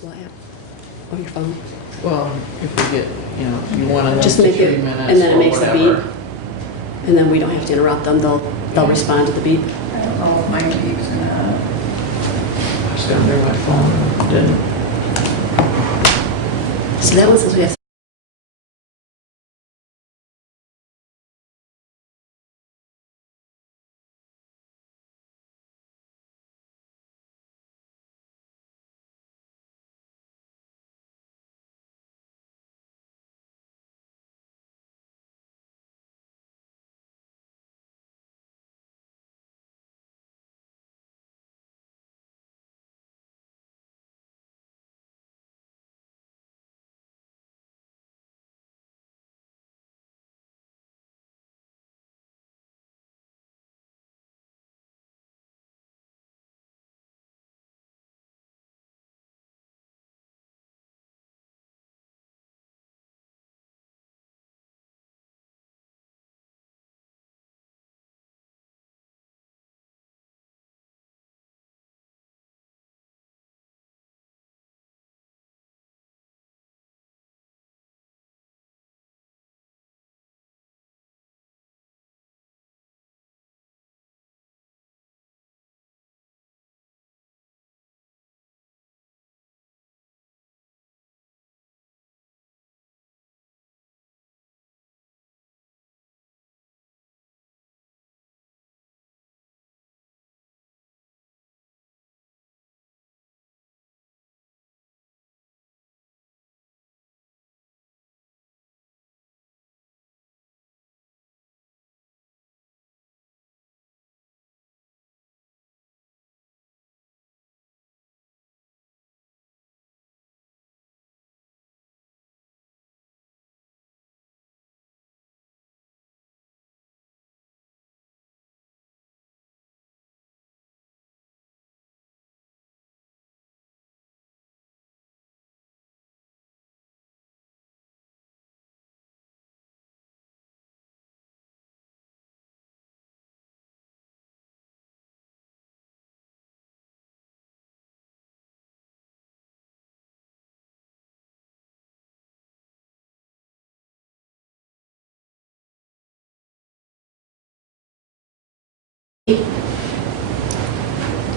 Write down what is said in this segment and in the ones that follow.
What app? Oh, your phone. Well, if we get, if you want to Just make it, 3 minutes and then it or makes whatever. a beep, and then we don't have to interrupt them. They'll respond to the beep. I don't know if mine keeps or not. I was down there my phone. Didn't. So that one says we have.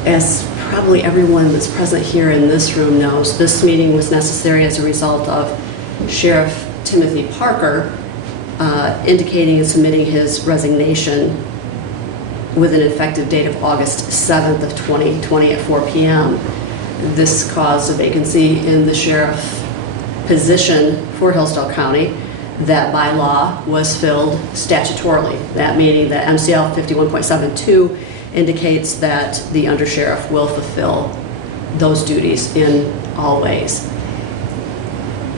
As probably everyone that's present here in this room knows, this meeting was necessary as a result of Sheriff Timothy Parker indicating and submitting his resignation with an effective date of August 7th of 2020 at 4 p.m. This caused a vacancy in the sheriff position for Hillsdale County that by law was filled statutorily. That meaning that MCL 51.72 indicates that the undersheriff will fulfill those duties in all ways.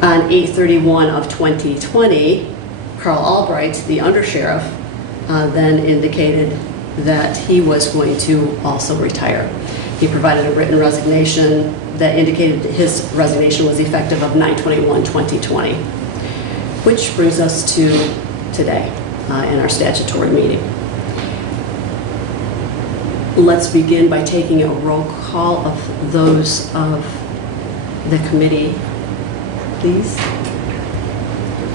On 8/31 of 2020, Carl Albright, the undersheriff, then indicated that he was going to also retire. He provided a written resignation that indicated that his resignation was effective of 9/21/2020, which brings us to today in our statutory meeting. Let's begin by taking a roll call of those of the committee, please.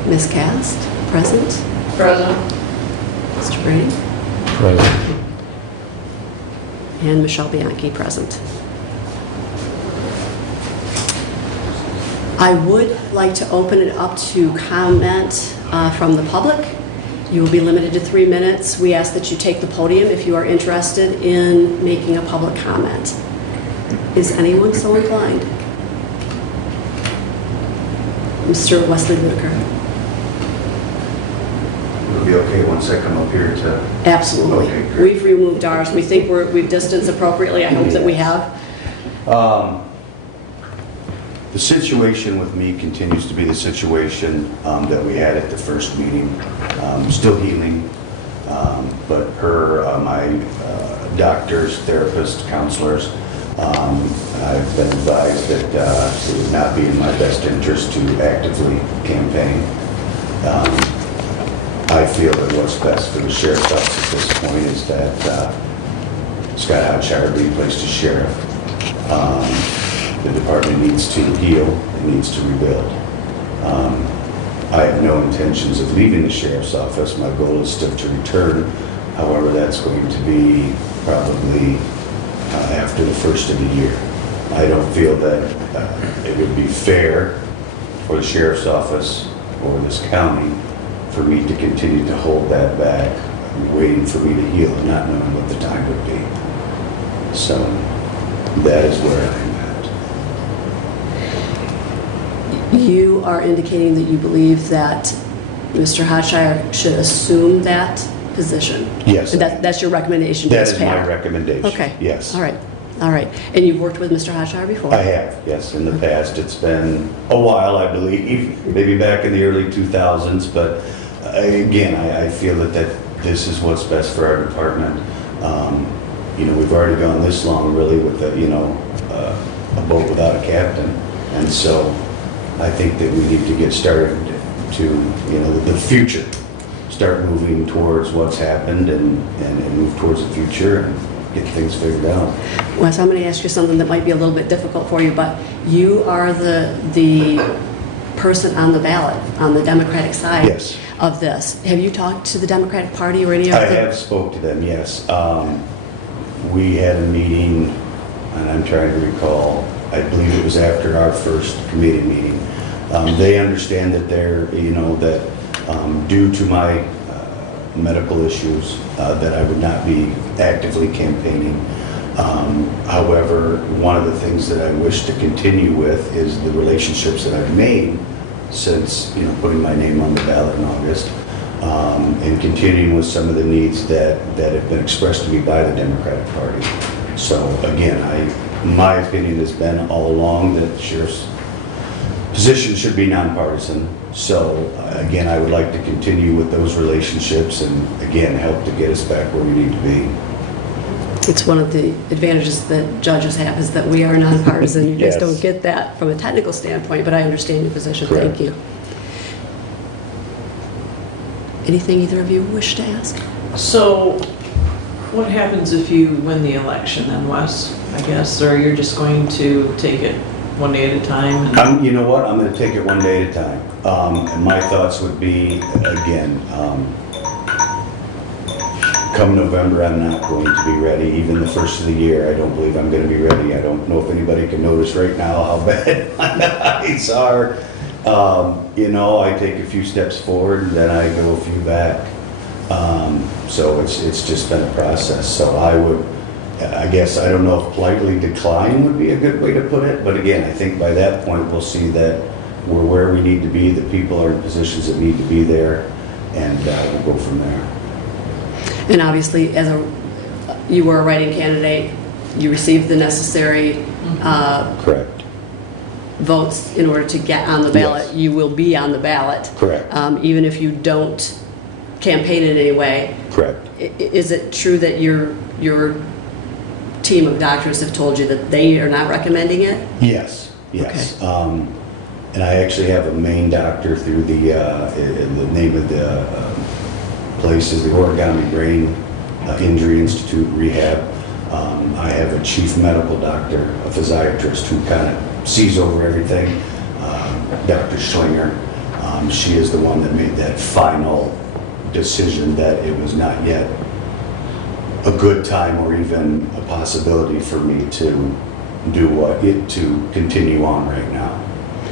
Ms. Cast, present. Present. Mr. Brady. Present. And Michelle Bianchi, present. I would like to open it up to comment from the public. You will be limited to 3 minutes. We ask that you take the podium if you are interested in making a public comment. Is anyone so inclined? Mr. Wesley Whitaker. It'll be okay once I come up here to... Absolutely. Okay, great. We've removed ours. We think we've distanced appropriately. I hope that we have. The situation with me continues to be the situation that we had at the first meeting. Still healing, but my doctors, therapists, counselors, I've been advised that it would not be in my best interest to actively campaign. I feel that what's best for the sheriff's office at this point is that Scott Hotshire be placed as sheriff. The department needs to heal, it needs to rebuild. I have no intentions of leaving the sheriff's office. My goal is still to return. However, that's going to be probably after the first of the year. I don't feel that it would be fair for the sheriff's office or this county for me to continue to hold that back, waiting for me to heal and not knowing what the time would be. So that is where I'm at. You are indicating that you believe that Mr. Hotshire should assume that position? Yes. That's your recommendation to That this is my panel? recommendation. Okay. Yes. All right. All right. And you've worked with Mr. Hotshire before? I have, yes, in the past. It's been a while, I believe, maybe back in the early 2000s, but again, I feel that this is what's best for our department. We've already gone this long really with a boat without a captain, and so I think that we need to get started to, the future, start moving towards what's happened and move towards the future and get things figured out. Wes, I'm going to ask you something that might be a little bit difficult for you, but you are the person on the ballot, on the Democratic side Yes. of this. Have you talked to the Democratic Party or any of I the... have spoke to them, yes. We had a meeting, and I'm trying to recall, I believe it was after our first committee meeting. They understand that due to my medical issues, that I would not be actively campaigning. However, one of the things that I wish to continue with is the relationships that I've made since, putting my name on the ballot in August, and continuing with some of the needs that have been expressed to me by the Democratic Party. So again, my opinion has been all along that the sheriff's position should be nonpartisan. So again, I would like to continue with those relationships and again, help to get us back where we need to be. It's one of the advantages that judges have is that we are nonpartisan. You Yes. just don't get that from a technical standpoint, but I understand your position. Correct. Thank you. Anything either of you wish to ask? So what happens if you win the election then, Wes, I guess? Or you're just going to take it one day at a time? You know what? I'm going to take it one day at a time. And my thoughts would be, again, come November, I'm not going to be ready. Even the first of the year, I don't believe I'm going to be ready. I don't know if anybody can notice right now how bad my eyes are. I take a few steps forward and then I go a few back. So it's just been a process. So I guess, I don't know if politely decline would be a good way to put it, but again, I think by that point we'll see that we're where we need to be, the people are in positions that need to be there, and we'll go from there. And obviously, you were a writing candidate, you received the necessary Correct. votes in order to get on the ballot. Yes. You will be on the ballot. Correct. Even if you don't campaign in any way. Correct. Is it true that your team of doctors have told you that they are not recommending it? Yes. And I actually have a main doctor through the name of the place is the Origami Brain Injury Institute Rehab. I have a chief medical doctor, a physiatrist who kind of sees over everything, Dr. Schlinger. She is the one that made that final decision that it was not yet a good time or even a possibility for me to to continue on right now.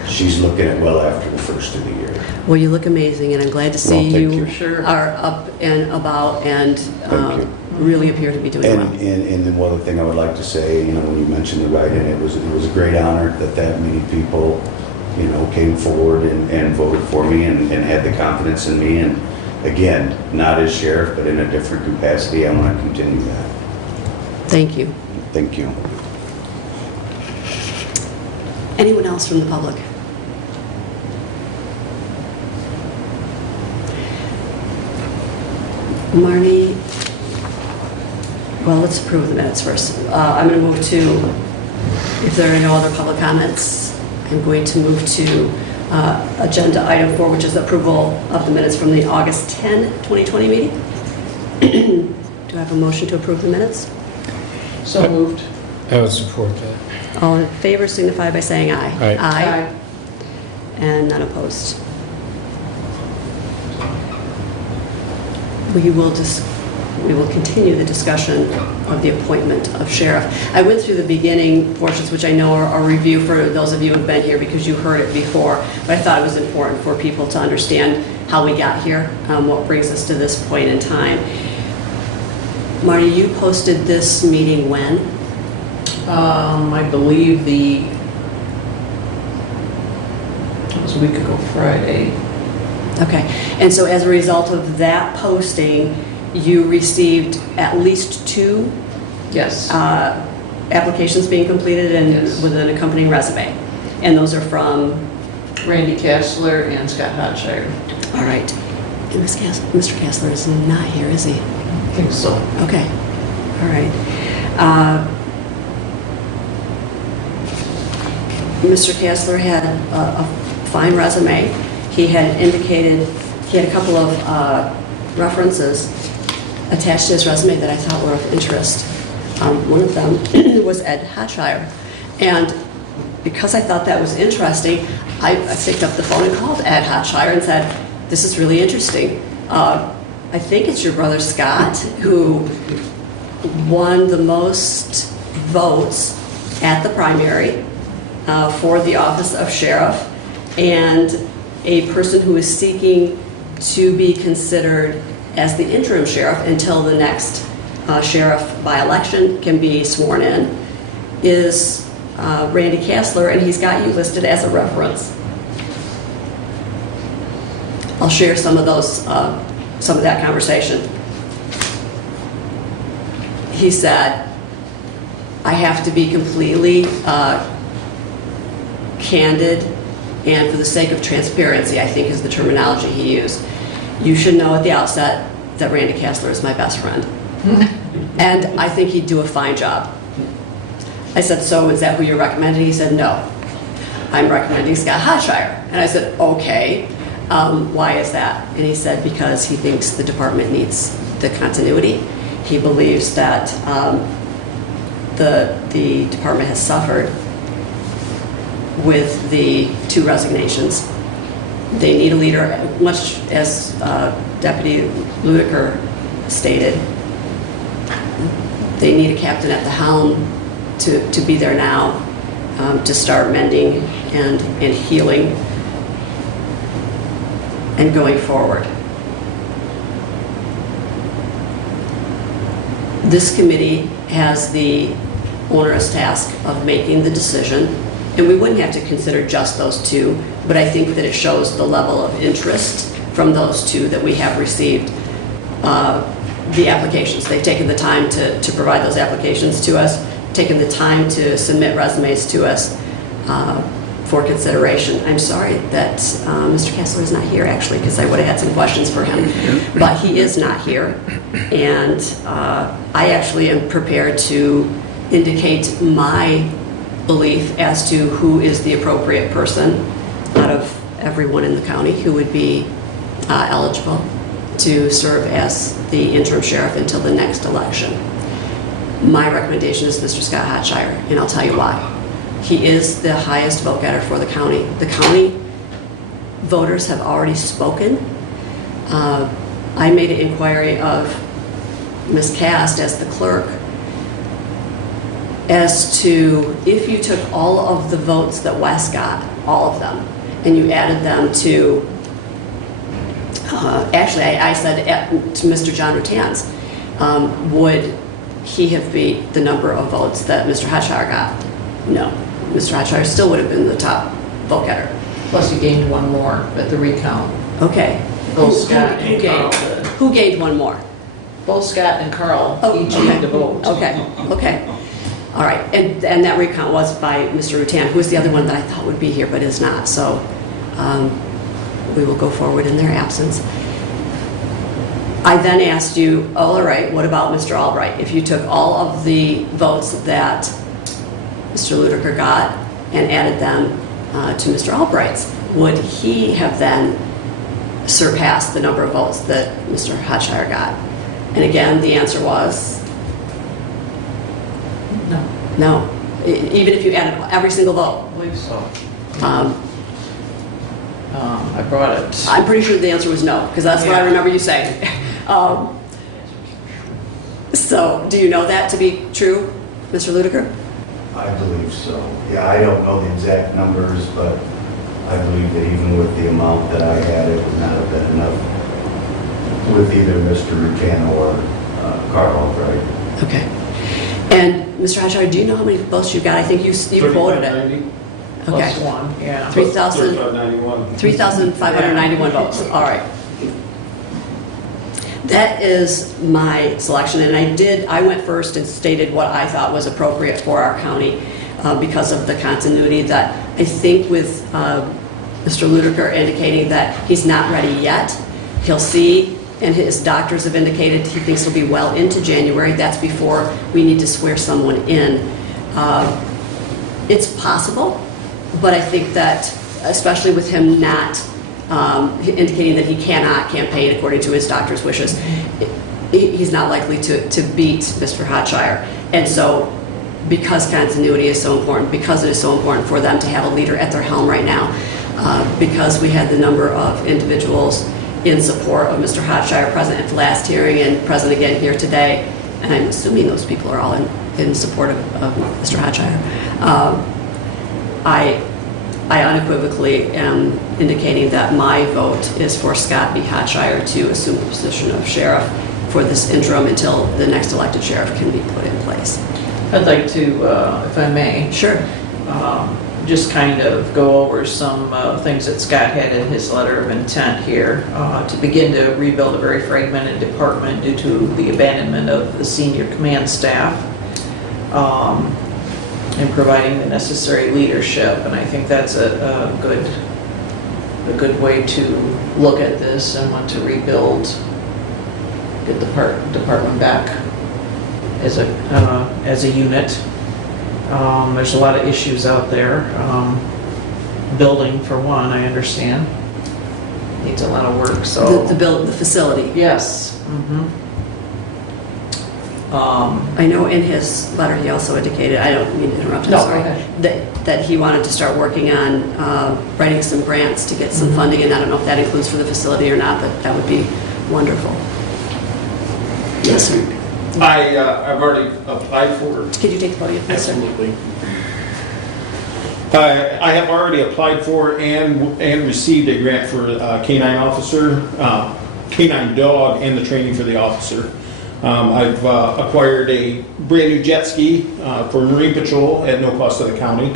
She's looking at well after the first of the year. Well, you look amazing, and I'm glad to see Well, thank you you. Sure. are up and about and Thank you. really appear to be doing And, well. and then one other thing I would like to say, when you mentioned the write-in, it was a great honor that many people, came forward and voted for me and had the confidence in me. And again, not as sheriff, but in a different capacity, I want to continue that. Thank you. Thank you. Anyone else from the public? Marnie, well, let's approve the minutes first. I'm going to move to, if there are no other public comments, I'm going to move to agenda item 4, which is approval of the minutes from the August 10, 2020 meeting. Do I have a motion to approve the minutes? So moved. I would support that. All in favor signify by saying aye. Aye. Aye. And none opposed. We will continue the discussion of the appointment of sheriff. I went through the beginning portions, which I know are a review for those of you who've been here because you heard it before, but I thought it was important for people to understand how we got here, what brings us to this point in time. Marty, you posted this meeting when? I believe it was a week ago Friday. Okay, and so as a result of that posting, you received at least 2 Yes. applications being completed and Yes. with an accompanying resume. And those are from, Randy Kessler and Scott Hotshire. all right. And Mr. Kessler is not here, is he? I think so. Okay, all right. Mr. Kessler had a fine resume. He had indicated, he had a couple of references attached to his resume that I thought were of interest. One of them was Ed Hotshire. And because I thought that was interesting, I picked up the phone and called Ed Hotshire and said, this is really interesting. I think it's your brother Scott who won the most votes at the primary for the office of sheriff, and a person who is seeking to be considered as the interim sheriff until the next sheriff by election can be sworn in is Randy Kessler, and he's got you listed as a reference. I'll share some of those, some of that conversation. He said, I have to be completely candid, and for the sake of transparency, I think is the terminology he used. You should know at the outset that Randy Kessler is my best friend. And I think he'd do a fine job. I said, so is that who you're recommending? He said, no, I'm recommending Scott Hotshire. And I said, okay, why is that? And he said, because he thinks the department needs the continuity. He believes that the department has suffered with the 2 resignations. They need a leader, much as Deputy Ludiker stated. They need a captain at the helm to be there now, to start mending and healing and going forward. This committee has the onerous task of making the decision, and we wouldn't have to consider just those 2, but I think that it shows the level of interest from those 2 that we have received the applications. They've taken the time to provide those applications to us, taken the time to submit resumes to us for consideration. I'm sorry that Mr. Kessler is not here, actually, because I would have had some questions for him, but he is not here. And I actually am prepared to indicate my belief as to who is the appropriate person out of everyone in the county who would be eligible to serve as the interim sheriff until the next election. My recommendation is Mr. Scott Hotshire, and I'll tell you why. He is the highest vote getter for the county. The county voters have already spoken. I made an inquiry of Ms. Cast as the clerk as to if you took all of the votes that Wes got, all of them, and you added them to, actually I said to Mr. John Rutan's, would he have beat the number of votes that Mr. Hotshire got? No. Mr. Hotshire still would have been the top vote getter. Plus he gained 1 more at the recount. Okay. Both Scott and Carl. Who gained 1 more? Both Scott and Carl each okay. gained a vote. Okay, okay. All right, and that recount was by Mr. Rutan, who is the other one that I thought would be here but is not. So we will go forward in their absence. I then asked you, oh, all right, what about Mr. Albright? If you took all of the votes that Mr. Ludiker got and added them to Mr. Albright's, would he have then surpassed the number of votes that Mr. Hotshire got? And again, the answer was No. No. Even if you added every single vote. I believe so. Um, I brought it. I'm pretty sure the answer was no, because that's what I Yeah. remember you saying. So, do you know that to be true, Mr. Ludiker? I believe so. Yeah, I don't know the exact numbers, but I believe that even with the amount that I had, it would not have been enough with either Mr. Rucano or Carl, right? Okay. And Mr. Hatchard, do you know how many votes you got? I think you quoted it. 3590. Okay. Plus one, yeah. 3591. 3,591 votes. All right. That is my selection, and I went first and stated what I thought was appropriate for our county because of the continuity that I think with Mr. Ludiker indicating that he's not ready yet. He'll see, and his doctors have indicated he thinks he'll be well into January. That's before we need to swear someone in. It's possible, but I think that, especially with him not indicating that he cannot campaign according to his doctor's wishes, he's not likely to beat Mr. Hotshire. And so, because continuity is so important, because it is so important for them to have a leader at their helm right now, because we had the number of individuals in support of Mr. Hotshire present at the last hearing and present again here today, and I'm assuming those people are all in support of Mr. Hotshire. I unequivocally am indicating that my vote is for Scott B. Hotshire to assume the position of sheriff for this interim until the next elected sheriff can be put in place. I'd like to, if I may, Sure. just kind of go over some things that Scott had in his letter of intent here to begin to rebuild a very fragmented department due to the abandonment of the senior command staff. And providing the necessary leadership, and I think that's a good way to look at this and want to rebuild, get the department back as a unit. There's a lot of issues out there. Building, for one, I understand, needs a lot of work. So The facility. yes. I know in his letter he also indicated, I don't mean to interrupt, I'm No, sorry, go ahead. that he wanted to start working on writing some grants to get some funding, and I don't know if that includes for the facility or not, but that would be wonderful. Yes, sir. I've already applied for. Could you take the podium, please, sir? Absolutely. I have already applied for and received a grant for canine officer, canine dog, and the training for the officer. I've acquired a brand new jet ski for Marine Patrol at no cost to the county.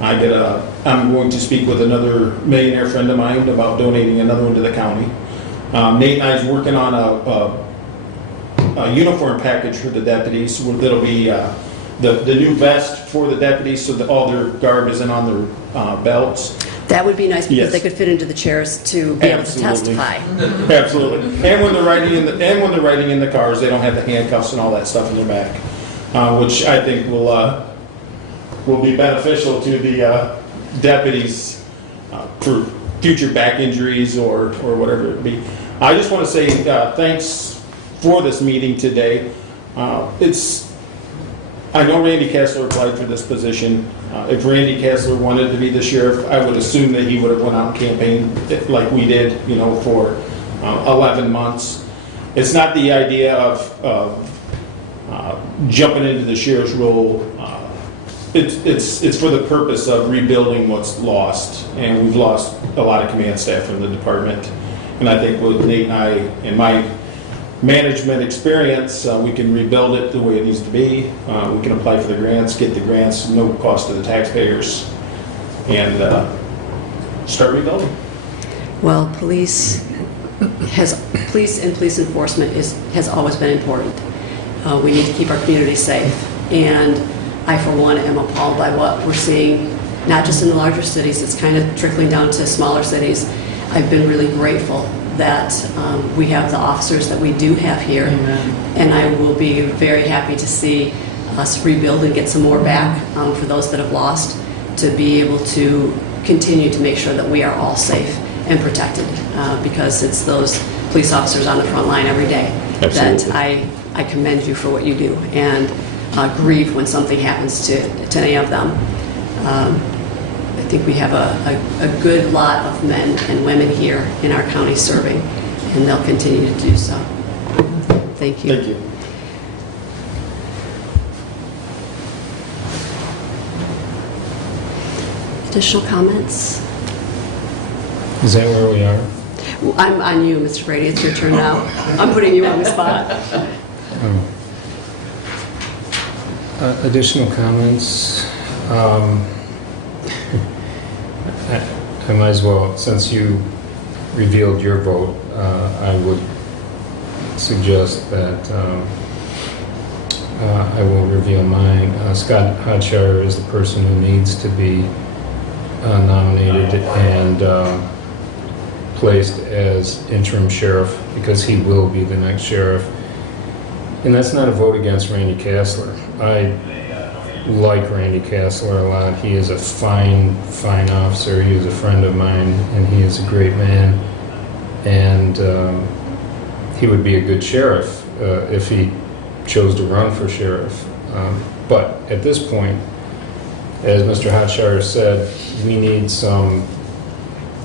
I'm going to speak with another millionaire friend of mine about donating another one to the county. Nate and I is working on a uniform package for the deputies. That'll be the new vest for the deputies, so that all their garb isn't on their belts. That would be nice because Yes. they could fit into the chairs to be able to Absolutely. testify. Absolutely. And when they're riding in the cars, they don't have the handcuffs and all that stuff in their back, which I think will be beneficial to the deputies for future back injuries or whatever it be. I just want to say thanks for this meeting today. I know Randy Kessler applied for this position. If Randy Kessler wanted to be the sheriff, I would assume that he would have went out and campaigned like we did, for 11 months. It's not the idea of jumping into the sheriff's role. It's for the purpose of rebuilding what's lost, and we've lost a lot of command staff in the department. And I think with Nate and I and my management experience, we can rebuild it the way it needs to be. We can apply for the grants, get the grants, no cost to the taxpayers, and start rebuilding. Well, police and police enforcement has always been important. We need to keep our communities safe, and I, for one, am appalled by what we're seeing, not just in the larger cities, it's kind of trickling down to smaller cities. I've been really grateful that we have the officers that we do have here. Amen. And I will be very happy to see us rebuild and get some more back for those that have lost, to be able to continue to make sure that we are all safe and protected, because it's those police officers on the front line every day. Absolutely. That I commend you for what you do. And grieve when something happens to any of them. I think we have a good lot of men and women here in our county serving, and they'll continue to do so. Thank you. Thank you. Additional comments? Is that where we are? Well, I'm on you, Mr. Brady. It's your turn now. I'm putting you on the spot. Additional comments? I might as well, since you revealed your vote, I would suggest that I will reveal mine. Scott Hodshire is the person who needs to be nominated and placed as interim sheriff because he will be the next sheriff. And that's not a vote against Randy Castler. I like Randy Castler a lot. He is a fine officer. He is a friend of mine, and he is a great man. And he would be a good sheriff if he chose to run for sheriff. But at this point, as Mr. Hotshire said, we need some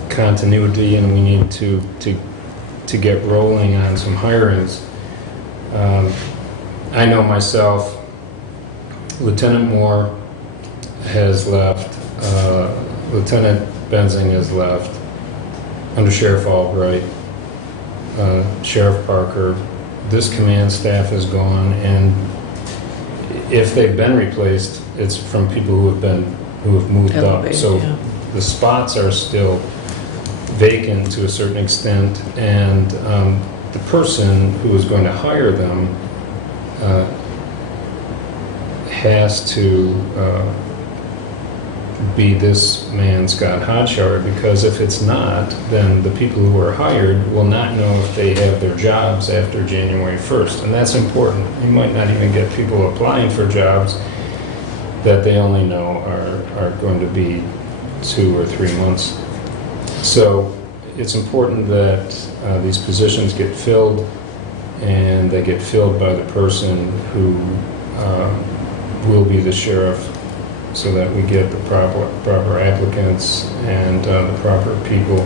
continuity, and we need to get rolling on some hirings. I know myself, Lieutenant Moore has left, Lieutenant Benzing has left, Under Sheriff Albright, Sheriff Parker. This command staff is gone, and if they've been replaced, it's from people who have moved up. Elevated, So yeah. the spots are still vacant to a certain extent, and the person who is going to hire them has to be this man, Scott Hodshire, because if it's not, then the people who are hired will not know if they have their jobs after January 1st, and that's important. You might not even get people applying for jobs that they only know are going to be 2 or 3 months. So it's important that these positions get filled, and they get filled by the person who will be the sheriff, so that we get the proper applicants and the proper people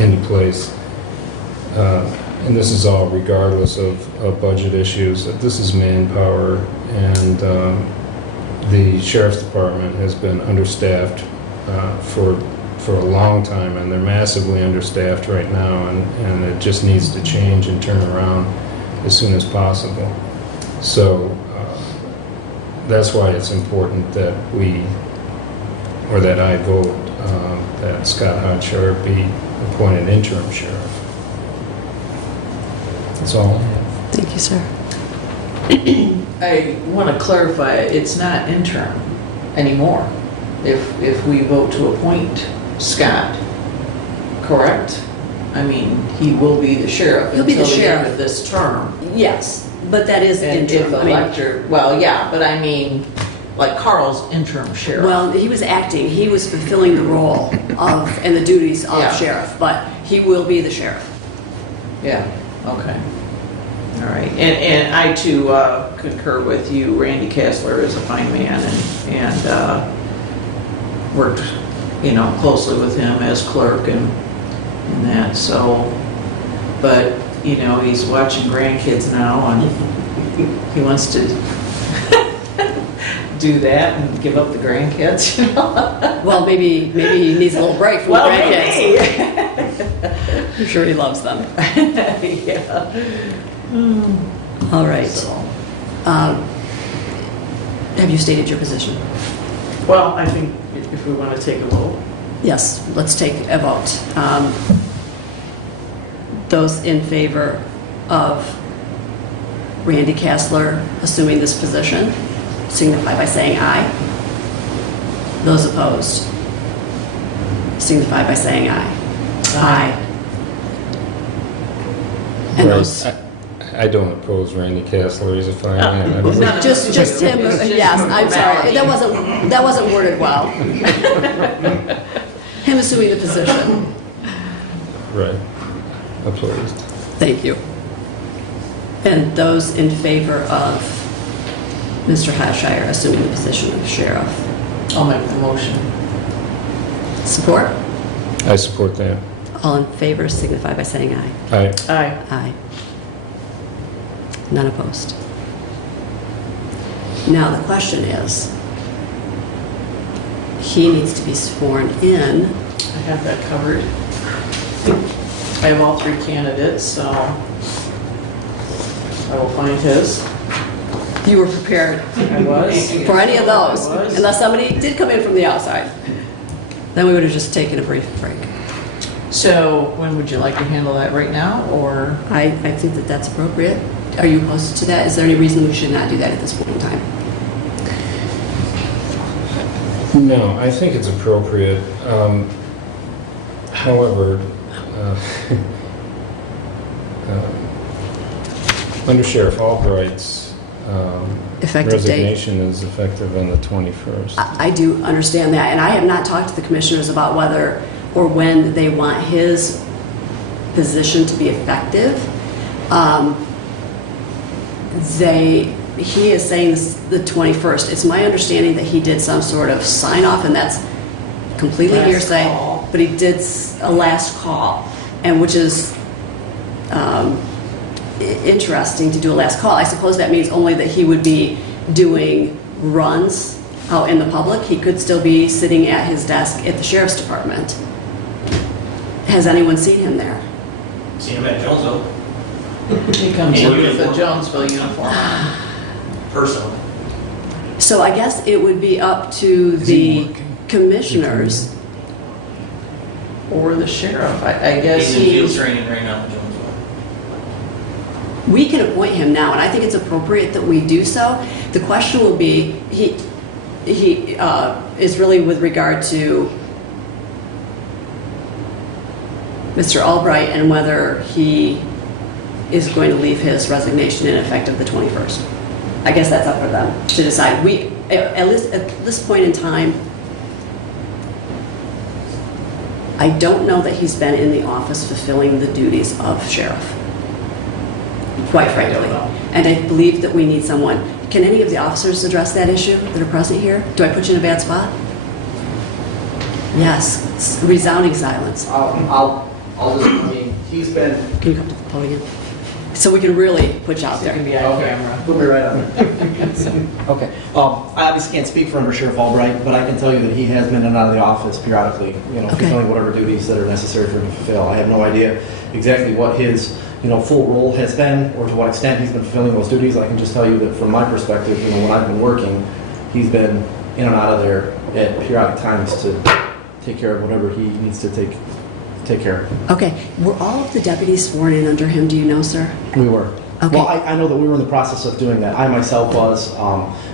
into place. And this is all regardless of budget issues. This is manpower, and the sheriff's department has been understaffed for a long time, and they're massively understaffed right now, and it just needs to change and turn around as soon as possible. So that's why it's important that I vote that Scott Hodshire be appointed interim sheriff. That's all I have. Thank you, sir. I want to clarify, it's not interim anymore if we vote to appoint Scott, correct? I mean, he will be the sheriff He'll be the until the end sheriff. of this term. Yes, but that is And if interim. I mean, elected, well, yeah, but I mean, like Carl's interim sheriff. well, he was acting, he was fulfilling the role of, and the duties of Yeah. sheriff, but he will be the sheriff. Yeah, okay. All right, and I too concur with you. Randy Castler is a fine man, and worked, closely with him as clerk and that, so, but, he's watching grandkids now, and he wants to do that and give up the grandkids, Well, maybe he needs a little break from the grandkids. maybe. I'm sure he loves them. Yeah. All right. So, Have you stated your position? well, I think if we want to take a vote. Yes, let's take a vote. Those in favor of Randy Castler assuming this position signify by saying aye. Those opposed signify by saying aye. Aye. And those, I don't oppose Randy Castler. He's a fine man. He's not- just him, It's just yes, I'm sorry, formality. that wasn't worded well. Him assuming the position. Right. Opposed. Thank you. And those in favor of Mr. Hathshire assuming the position of sheriff. I'll make the motion. Support? I support that. All in favor signify by saying aye. Aye. Aye. Aye. None opposed. Now, the question is, he needs to be sworn in. I have that covered. I have all 3 candidates, so I will find his. You were prepared I was. for any of those, I was. unless somebody did come in from the outside. Then we would have just taken a brief break. So when would you like to handle that, right now, or? I think that that's appropriate. Are you opposed to that? Is there any reason we should not do that at this point in time? No, I think it's appropriate. However, under Sheriff Albright's Effective date. resignation is effective on the 21st. I do understand that, and I have not talked to the commissioners about whether or when they want his position to be effective. He is saying the 21st. It's my understanding that he did some sort of sign-off, and that's completely Last hearsay, call. but he did a last call, and which is interesting to do a last call. I suppose that means only that he would be doing runs out in the public. He could still be sitting at his desk at the sheriff's department. Has anyone seen him there? Seen him at Jonesville, He comes in In with a uniform. Jonesville uniform on. personally. So I guess it would be up to Is he the working? commissioners. Or the sheriff. I guess He's in field he's, training right now in Jonesville. We can appoint him now, and I think it's appropriate that we do so. The question will be, he is really with regard to Mr. Albright and whether he is going to leave his resignation in effect of the 21st. I guess that's up for them to decide. We, at least at this point in time, I don't know that he's been in the office fulfilling the duties of sheriff, quite frankly. don't know. And I believe that we need someone. Can any of the officers address that issue that are present here? Do I put you in a bad spot? Yes, it's resounding silence. I'll just, I mean, he's been, Can you come to the podium? So we can really put you out it can there. be on Okay. camera. put me right on there. Okay, I obviously can't speak for Under Sheriff Albright, but I can tell you that he has been in and out of the office periodically, Okay. fulfilling whatever duties that are necessary for him to fulfill. I have no idea exactly what his, full role has been, or to what extent he's been fulfilling those duties. I can just tell you that from my perspective, when I've been working, he's been in and out of there at periodic times to take care of whatever he needs to take care of. Okay, were all of the deputies sworn in under him, do you know, sir? We were. Okay. Well, I know that we were in the process of doing that. I myself was.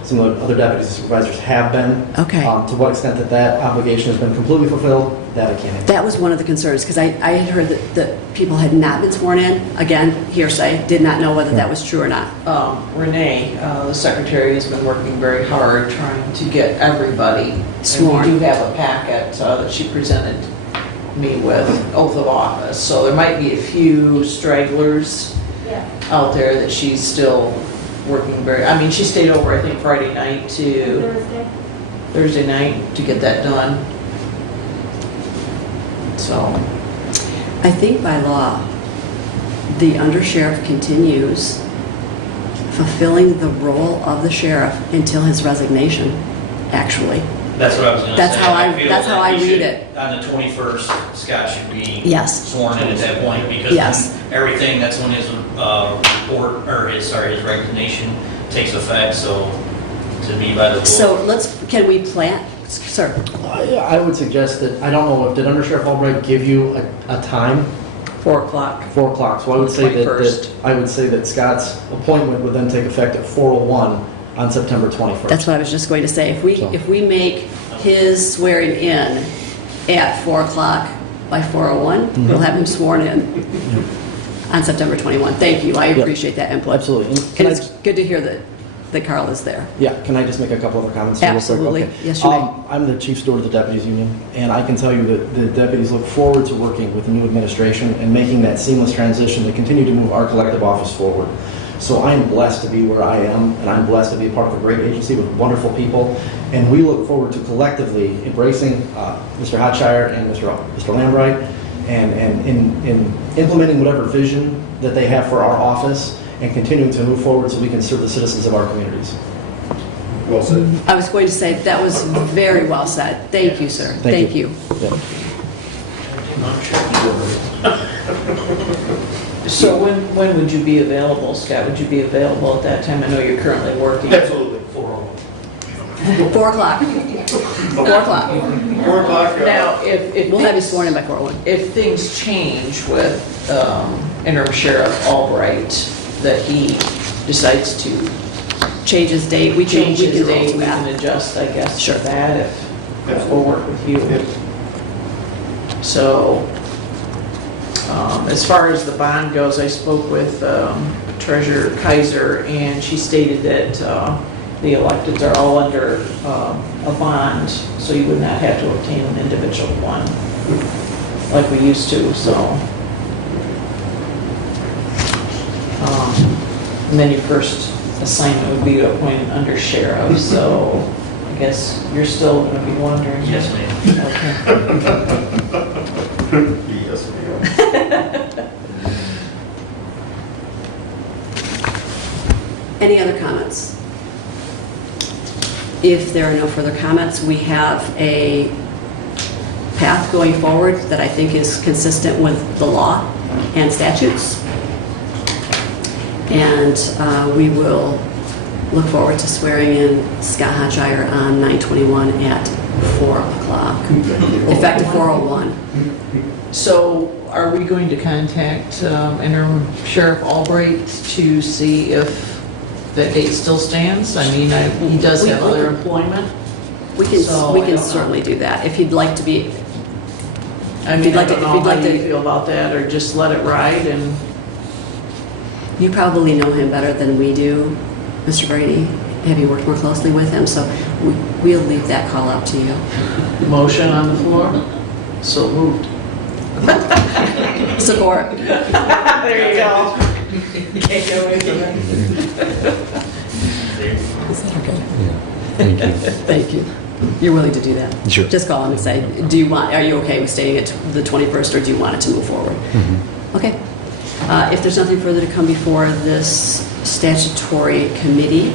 Some of the other deputies and supervisors have been. Okay. To what extent that obligation has been completely fulfilled, that I can't answer. That was one of the concerns, because I had heard that people had not been sworn in. Again, hearsay, did not know whether that was true or not. Renee, the secretary, has been working very hard trying to get everybody. Sworn. And we do have a packet that she presented me with, oath of office. So there might be a few stragglers out there that she's still working she stayed over, I think, Friday night to Thursday night to get that done. So, I think by law, the undersheriff continues fulfilling the role of the sheriff until his resignation, actually. That's what I was gonna say. That's how I- feel that's how that I he read should- it. On the 21st, Scott should be Yes. sworn in at that point, because Yes. everything, that's when his report, or his resignation takes effect, so to be by the book. So can we plan, sir? I would suggest that, I don't know, did Under Sheriff Albright give you a time? 4 o'clock. 4 o'clock. So I would say that 21st. I would say that Scott's appointment would then take effect at 4:01 on September 21st. That's what I was just going to say. If we make his swearing in at 4 o'clock by 4:01, we'll have him sworn in on September 21. Thank you. I appreciate that input. Absolutely. And And can I- it's good to hear that Carl is there. Yeah, can I just make a couple other comments? here real quick? Absolutely. Okay. Yes, you may. I'm the chief steward of the deputies union, and I can tell you that the deputies look forward to working with the new administration and making that seamless transition to continue to move our collective office forward. So I am blessed to be where I am, and I'm blessed to be a part of a great agency with wonderful people. And we look forward to collectively embracing Mr. Hotshire and Mr. Lambright, and in implementing whatever vision that they have for our office, and continuing to move forward so we can serve the citizens of our communities. Well said. I was going to say, that was very well said. Thank you, sir. Thank you. Yeah. So when would you be available, Scott? Would you be available at that time? I know you're currently working. Absolutely, 4 o'clock. 4 o'clock. 4 o'clock. Now, if We'll have you things- sworn in by 4:01. If things change with Interim Sheriff Albright, that he decides to Change his date. We can change his roll date, to we that. can adjust, I guess, Sure. to that if that will work with you. So, as far as the bond goes, I spoke with Treasurer Kaiser, and she stated that the electeds are all under a bond, so you would not have to obtain an individual one like we used to, so. And then your first assignment would be to appoint an under sheriff, so I guess you're still going to be wondering. Yes, ma'am. Okay. Yes, ma'am. Any other comments? If there are no further comments, we have a path going forward that I think is consistent with the law and statutes. And we will look forward to swearing in Scott Hotshire on 9/21 at 4 o'clock, effective 4:01. So are we going to contact Interim Sheriff Albright to see if that date still stands? I mean, he does have other employment. We can So, I we don't can know. certainly do that. If you'd like to be, I mean, you'd like I to- don't if know you'd how like you to- feel about that, or just let it ride and... you probably know him better than we do, Mr. Brady. Have you worked more closely with him? So we'll leave that call up to you. Motion on the floor? So moved. Support. There you go. Can't go away from it. Thank you. Thank you. You're willing to do that? Sure. Just call him and say, are you okay with staying at the 21st, or do you want it to move forward? Okay. If there's nothing further to come before this statutory committee,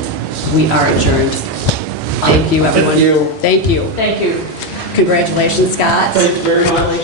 we are adjourned. Thank you, everyone. Thank you. Thank you. Thank you. Congratulations, Scott. Thank you very much.